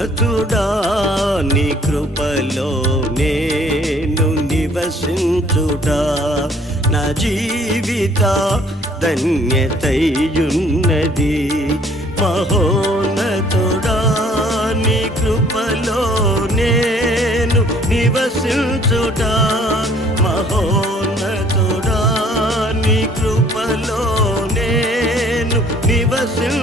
ఉన్నతుడా నీ కృపలో నేను నివసించుడా. నా జీవిత ధన్యతయున్నది. మహోన్నతుడా నీ కృపలో నేను నివసించుడా. మహోన్నతుడా నీ కృపలో నేను నివసించు